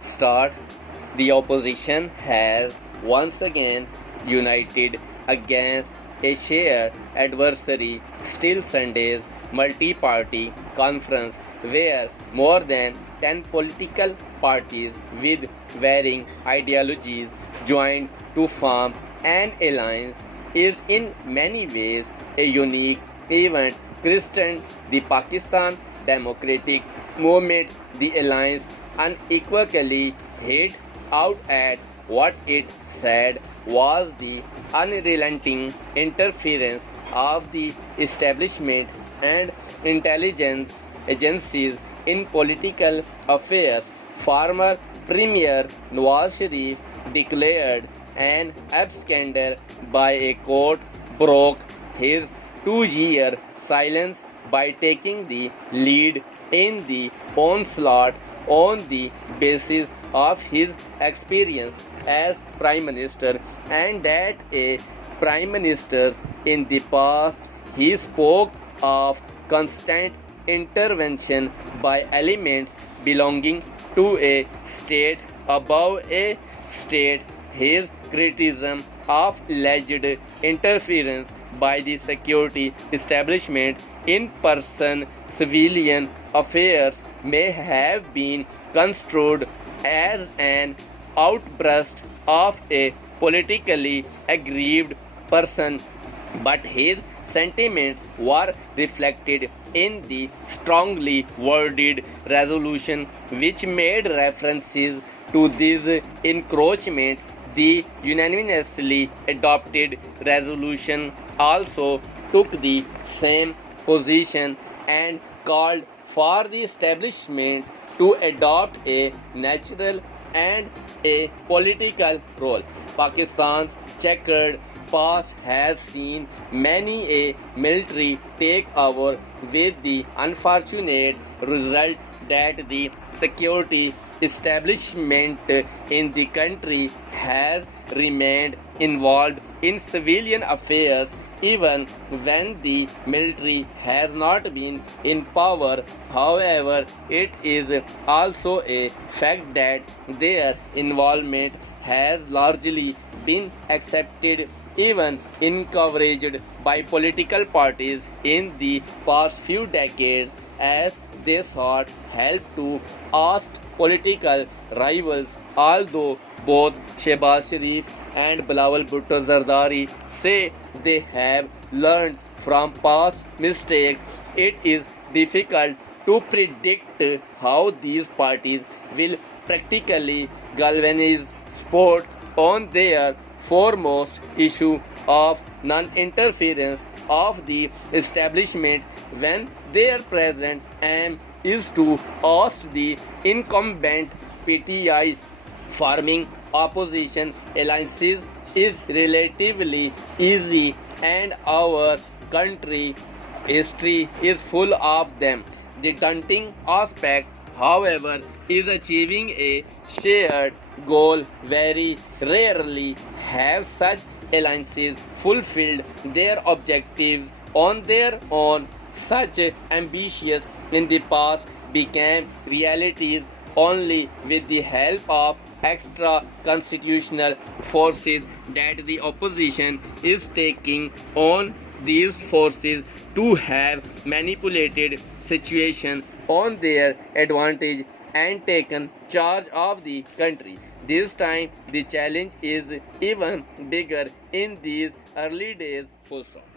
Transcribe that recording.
start, the opposition has once again united against a shared adversary. Still Sunday's multi-party conference where more than 10 political parties with varying ideologies joined to form an alliance is in many ways a unique event. Christian, the Pakistan Democratic Movement, the alliance unequivocally hit out at what it said was the unrelenting interference of the establishment and intelligence agencies in political affairs. Former Premier Nawaz Sharif declared an absconder by a court broke his 2-year silence by taking the lead in the onslaught on the basis of his experience as Prime Minister, and that a Prime Ministers in the past he spoke of constant intervention by elements belonging to a state above a state. His criticism of alleged interference by the security establishment in person civilian affairs may have been construed as an outburst of a politically aggrieved person, but his sentiments were reflected in the strongly worded resolution which made references to this encroachment. The unanimously adopted resolution also took the same position and called for the establishment to adopt a natural and a political role. Pakistan's checkered past has seen many a military takeover, with the unfortunate result that the security establishment in the country has remained involved in civilian affairs even when the military has not been in power. However, it is also a fact that their involvement has largely been accepted, even encouraged by political parties in the past few decades, as they sought help to oust political rivals. Although both Shehbaz Sharif and Bilawal Bhutto Zardari say they have learned from past mistakes, it is difficult to predict how these parties will practically galvanize support on their foremost issue of non-interference of the establishment, when their present aim is to oust the incumbent PTI. Forming opposition alliances is relatively easy, and our country history is full of them. The daunting aspect, however, is achieving a shared goal. Very rarely have such alliances fulfilled their objectives on their own. Such ambitious in the past became realities only with the help of extra constitutional forces that the opposition is taking on. These forces to have manipulated situation on their advantage and taken charge of the country. This time the challenge is even bigger in these early days. Full stop.